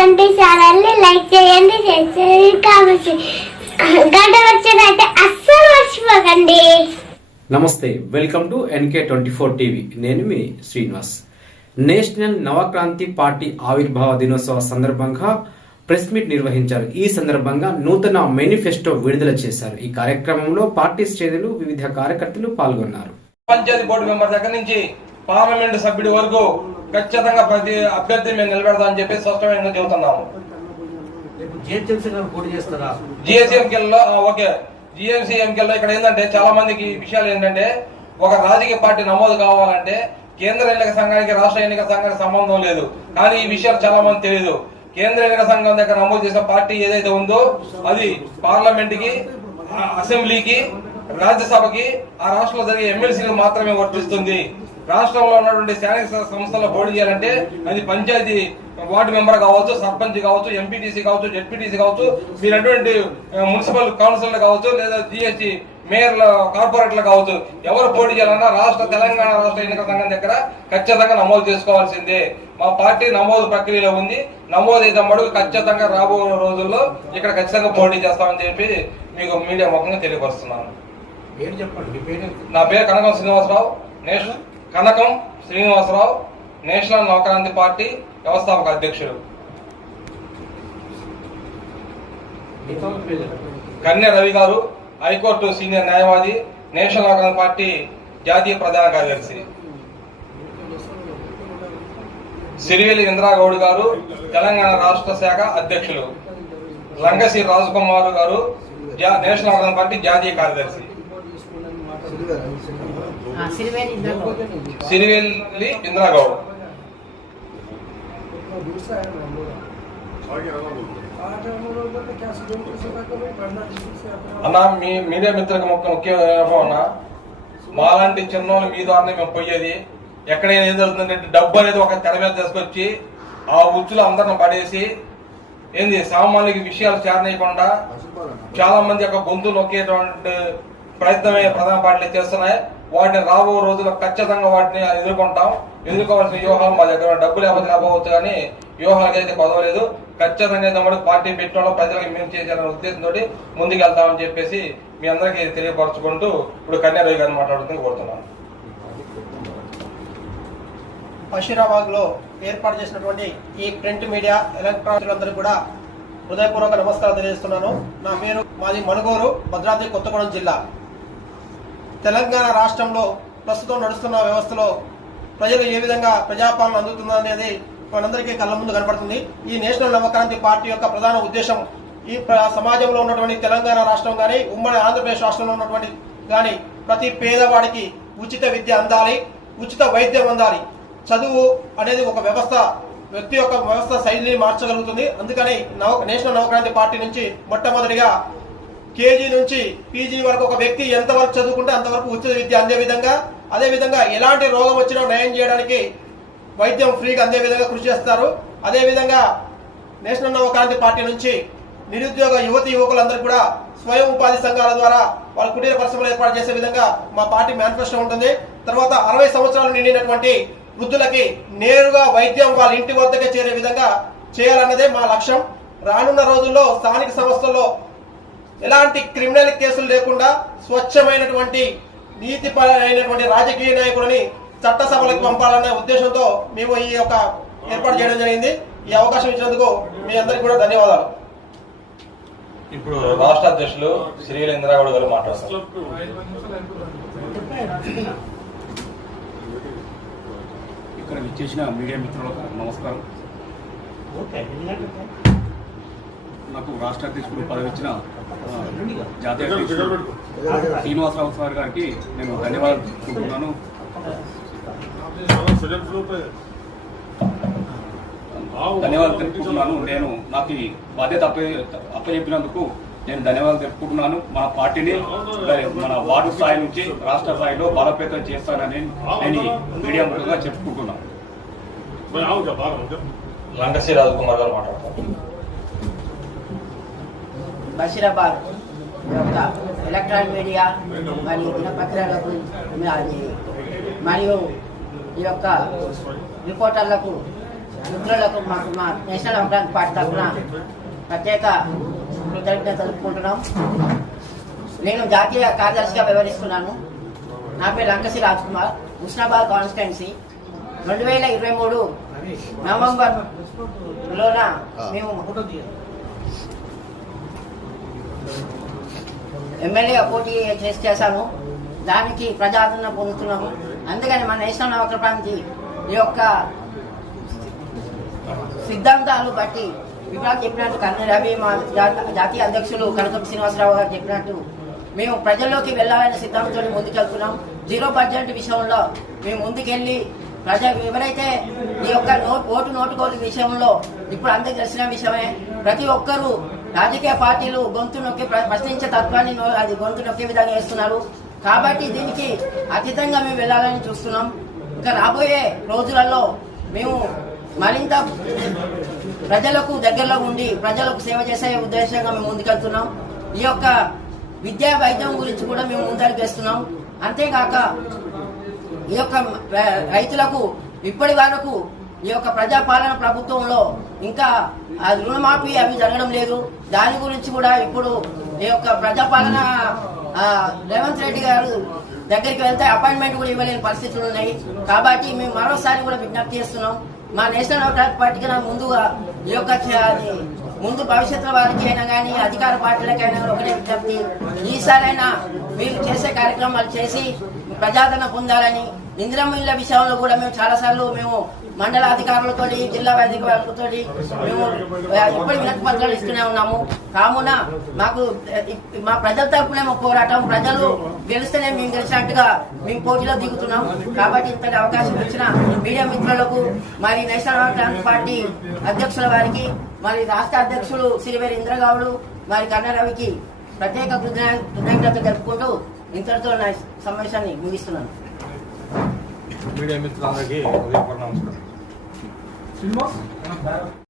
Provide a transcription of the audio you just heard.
ఛానల్ని లైక్ చేయండి షేర్ చేయండి చేయండి. గంట వచ్చినట్టే అస్సలు మర్చిపోకండి. నమస్తే welcome to NK twenty four TV. నేను మీ శ్రీనివాస్. నేషనల్ నవక్రాంతి పార్టీ ఆవిర్భావ దినోత్సవ సందర్భంగా ప్రెస్ మీట్ నిర్వహించారు. ఈ సందర్భంగా నూతన మేనిఫెస్టో విడుదల చేశారు. ఈ కార్యక్రమంలో పార్టీ శ్రేణులు వివిధ కార్యకర్తలు పాల్గొన్నారు. పంచాయతీ బోర్డు మెంబర్ దగ్గర నుంచి పార్లమెంట్ సభ్యుడి వరకు ఖచ్చితంగా ప్రతి అభ్యర్థి మేము నిలబెడదామని చెప్పి స్పష్టమైన చెబుతున్నాము. జిఎస్ఎంకెల్లో ఓకే. జిఎంసీ ఎంకెల్లో ఇక్కడ ఏంటంటే చాలా మందికి విషయాలు ఏంటంటే ఒక రాజకీయ పార్టీ నమోదు కావాలంటే కేంద్ర ఎన్నిక సంఘానికి రాష్ట్ర ఎన్నిక సంఘానికి సంబంధం లేదు. కానీ ఈ విషయాలు చాలా మంది తెలియదు కేంద్ర ఎన్నిక సంఘం దగ్గర నమోదు చేసిన పార్టీ ఏదైతే ఉందో అది పార్లమెంట్కి అసెంబ్లీకి రాజ్యసభకి ఆ రాష్ట్రంలో జరిగే ఎమ్మెల్సీలకు మాత్రమే వర్తిస్తుంది. రాష్ట్రంలో ఉన్నటువంటి స్థానిక సంస్థల్లో పోటీ చేయాలంటే అది పంచాయతీ వార్డు మెంబర్ కావచ్చు సర్పంచ్ కావచ్చు ఎంపీటీసీ కావచ్చు జెడ్పీటీసీ కావచ్చు మీరటువంటి మున్సిపల్ కౌన్సిలర్ కావచ్చు లేదా జిహెచ్సి మేయర్ల కార్పొరేట్లు కావచ్చు ఎవరు పోటీ చేయాలన్నా రాష్ట్ర తెలంగాణ రాష్ట్ర ఎన్నికల సంఘం దగ్గర ఖచ్చితంగా నమోదు చేసుకోవాల్సిందే. మా పార్టీ నమోదు ప్రక్రియలో ఉంది. నమోదు అయితే మడుగు ఖచ్చితంగా రాబో రోజుల్లో ఇక్కడ ఖచ్చితంగా పోటీ చేస్తామని చెప్పి మీకు మీడియా ముఖంగా తెలియపరుస్తున్నాను. నా పేరు Kanakam Srinivasarao. National Kanakam Srinivasarao national Navakranti party వ్యవస్థాపక అధ్యక్షుడు. కన్య రవి గారు హైకోర్టు సీనియర్ న్యాయవాది నేషనల్ నవక్రాంతి పార్టీ జాతీయ ప్రధాన కార్యదర్శి. సిరివేలి ఇంద్రాగౌడ్ గారు తెలంగాణ రాష్ట్ర శాఖ అధ్యక్షులు. లంకసి రాజకుమార్ గారు నేషనల్ నవక్రాంతి పార్టీ జాతీయ కార్యదర్శి. సిరివెల్లి ఇంద్రాగౌడ్. అన్న మీ మీడియా మిత్రులకు ముఖ్య ముఖ్యం అన్న మాలాంటి చిన్నోళ్ళు మీ ద్వారానే మేము పోయేది. ఎక్కడైనా ఏం జరుగుతుందంటే డబ్బు అనేది ఒక తెర మీద తీసుకొచ్చి ఆ ఉచ్చులు అందరిని పడేసి ఏంది సామాన్యులకి విషయాలు చేరనీయకుండా చాలా మంది యొక్క గొంతు నొక్కేటువంటి ప్రయత్నమే ప్రధాన పార్టీలు చేస్తున్నాయి. వాటిని రాబో రోజుల్లో ఖచ్చితంగా వాటిని ఎదుర్కొంటాం. ఎదుర్కోవాల్సిన వ్యూహాలు మా దగ్గర డబ్బులు డబ్బు లేకపోతే రాబోవచ్చు కానీ వ్యూహాలకి అయితే పదవలేదు ఖచ్చితంగా అయితే పార్టీ పెట్టడం ప్రజలకు మేము చేయాలనే ఉద్దేశంతో ముందుకు వెళ్తామని చెప్పేసి మీ అందరికీ తెలియపరచుకుంటూ ఇప్పుడు కన్యారవి గారిని మాట్లాడుతూ కోరుతున్నాను. బషీరాబాద్లో ఏర్పాటు చేసినటువంటి ఈ ప్రింట్ మీడియా ఎలక్ట్రానిక్ అందరికీ కూడా హృదయపూర్వక నమస్కారం తెలియజేస్తున్నాను. నా పేరు మాది మణుగూరు భద్రాద్రి కొత్తగూడెం జిల్లా. తెలంగాణ రాష్ట్రంలో ప్రస్తుతం నడుస్తున్న వ్యవస్థలో ప్రజలు ఏ విధంగా ప్రజాపాలన అందుతుందో అనేది మనందరికీ కళ్ళ ముందు కనపడుతుంది. ఈ నేషనల్ నవక్రాంతి పార్టీ యొక్క ప్రధాన ఉద్దేశం ఈ సమాజంలో ఉన్నటువంటి తెలంగాణ రాష్ట్రం కానీ ఉమ్మడి ఆంధ్రప్రదేశ్ రాష్ట్రంలో ఉన్నటువంటి కానీ ప్రతి పేదవాడికి ఉచిత విద్య అందాలి ఉచిత వైద్యం అందాలి. చదువు అనేది ఒక వ్యవస్థ వ్యక్తి యొక్క వ్యవస్థ శైలిని మార్చగలుగుతుంది. అందుకని నవ నేషనల్ నవక్రాంతి పార్టీ నుంచి మొట్టమొదటిగా కేజీ నుంచి పీజీ వరకు ఒక వ్యక్తి ఎంతవరకు చదువుకుంటే అంతవరకు ఉచిత విద్య అందే విధంగా అదే విధంగా ఎలాంటి రోగం వచ్చినా నయం చేయడానికి వైద్యం ఫ్రీగా అందే విధంగా కృషి చేస్తారు. అదేవిధంగా నేషనల్ నవక్రాంతి పార్టీ నుంచి నిరుద్యోగ యువతి యువకులందరూ కూడా స్వయం ఉపాధి సంఘాల ద్వారా వాళ్ళ కుటీర పరిశ్రమలు ఏర్పాటు చేసే విధంగా మా పార్టీ మేనిఫెస్టో ఉంటుంది. తర్వాత అరవై సంవత్సరాలు నిండినటువంటి వృద్ధులకి నేరుగా వైద్యం వాళ్ళ ఇంటి వద్దకే చేరే విధంగా చేయాలన్నదే మా లక్ష్యం. రానున్న రోజుల్లో స్థానిక సంస్థల్లో ఎలాంటి క్రిమినల్ కేసులు లేకుండా స్వచ్ఛమైనటువంటి నీతిపరమైనటువంటి రాజకీయ నాయకులని చట్టసభలకు పంపాలనే ఉద్దేశంతో మేము ఈ యొక్క ఏర్పాటు చేయడం జరిగింది. ఈ అవకాశం ఇచ్చినందుకు మీ అందరికీ కూడా ధన్యవాదాలు. ఇప్పుడు రాష్ట్ర అధ్యక్షులు ఇంద్రాగౌడ్ గారు మాట్లాడతారు. ఇక్కడ విచ్చేసిన మీడియా మిత్రులకు నమస్కారం. నాకు రాష్ట్ర అధ్యక్షుడు పదవి ఇచ్చిన జాతీయ అధ్యక్షుడు శ్రీనివాసరావు సార్ గారికి నేను ధన్యవాదాలు తెలుపుకుంటున్నాను ధన్యవాదాలు తెలుపుకుంటున్నాను. నేను నాకు ఈ బాధ్యత అప్ప అప్పచెప్పినందుకు నేను ధన్యవాదాలు తెలుపుకుంటున్నాను. మన పార్టీని మన వార్డు స్థాయి నుంచి రాష్ట్ర స్థాయిలో బలోపేతం చేస్తానని నేను మీడియా ముఖంగా చెప్పుకుంటున్నాను. లంకసి రాజకుమార్ గారు మాట్లాడతారు. బషీరాబాద్ యొక్క ఎలక్ట్రానిక్ మీడియా మరియు దినపత్రికలకు మరియు ఈ యొక్క రిపోర్టర్లకు మిత్రులకు మాకు మా నేషనల్ డెమోక్రాటిక్ పార్టీ తరఫున ప్రత్యేక కృతజ్ఞత తెలుపుకుంటున్నాం. నేను జాతీయ కార్యదర్శిగా వ్యవహరిస్తున్నాను. నా పేరు రంకసి రాజ్ కుమార్ హుస్నాబాద్ కాన్స్టిట్యున్సీ. రెండు వేల ఇరవై మూడు నవంబర్ లోన మేము ఎమ్మెల్యే పోటీ చేసి చేశాను. దానికి ప్రజాదరణ పొందుతున్నాము. అందుకని మన నేషనల్ నవకర ప్రాంతి ఈ యొక్క సిద్ధాంతాలు బట్టి విభాగ్ చెప్పినట్టు కన్న రవి మా జాతీయ అధ్యక్షులు కనకం శ్రీనివాసరావు గారు చెప్పినట్టు మేము ప్రజల్లోకి వెళ్ళాలనే సిద్ధాంతంతో ముందుకెళ్తున్నాం. జీరో బడ్జెట్ విషయంలో మేము ముందుకెళ్ళి ప్రజ ఎవరైతే ఈ యొక్క నోట్ ఓటు నోటుకోలు విషయంలో ఇప్పుడు అందరికి తెలిసిన విషయమే ప్రతి ఒక్కరూ రాజకీయ పార్టీలు గొంతు నొక్కి ప్ర- ప్రశ్నించే తత్వాన్ని నో- అది గొంతు నొక్కే విధంగా చేస్తున్నారు. కాబట్టి దీనికి అతీతంగా మేము వెళ్ళాలని చూస్తున్నాం. ఇంకా రాబోయే రోజులలో మేము మరింత ప్రజలకు దగ్గరలో ఉండి ప్రజలకు సేవ చేసే ఉద్దేశంగా మేము ముందుకెళ్తున్నాం. ఈ యొక్క విద్యా వైద్యం గురించి కూడా మేము ముందడుగు అంతేకాక ఈ యొక్క రైతులకు ఇప్పటి వరకు ఈ యొక్క ప్రజాపాలన ప్రభుత్వంలో ఇంకా ఆ రుణమాఫీ అవి జరగడం లేదు. దాని గురించి కూడా ఇప్పుడు ఈ యొక్క ప్రజాపాలన రేవంత్ రెడ్డి గారు దగ్గరికి వెళ్తే అపాయింట్మెంట్ కూడా ఇవ్వలేని పరిస్థితులు ఉన్నాయి. కాబట్టి మేము మరోసారి కూడా విజ్ఞప్తి చేస్తున్నాం. మా నేషనల్ డెమోక్రాటిక్ పార్టీకి ముందుగా ఈ యొక్క ముందు భవిష్యత్తులో వారికి అయినా కానీ అధికార పార్టీలకైనా ఒకటే విజ్ఞప్తి. ఈసారైనా మీరు చేసే కార్యక్రమాలు చేసి ప్రజాదరణ పొందాలని ఇందిరమ్మ విషయంలో కూడా మేము చాలా సార్లు మేము మండల అధికారులతో జిల్లా అధికారులతో మేము ఎప్పటి వినతి పత్రాలు ఇస్తూనే ఉన్నాము. కావున మాకు మా ప్రజల తరపున పోరాటం ప్రజలు గెలిస్తేనే మేము గెలిచినట్టుగా మేము పోటీలో దిగుతున్నాం. కాబట్టి ఇంతటి అవకాశం ఇచ్చిన మీడియా మిత్రులకు మరి నేషనల్ కాంగ్రెస్ పార్టీ అధ్యక్షుల వారికి మరి రాష్ట్ర అధ్యక్షులు సిరివేరి ఇంద్రగౌడు మరి కన్నరవికి ప్రత్యేక కృతజ్ఞ- కృతజ్ఞతలు తెలుపుకుంటూ ఇంతటితో నా సమావేశాన్ని ముగిస్తున్నాను. మీడియా మిత్రులందరికీ ఉదయపూర్ణ నమస్కారం.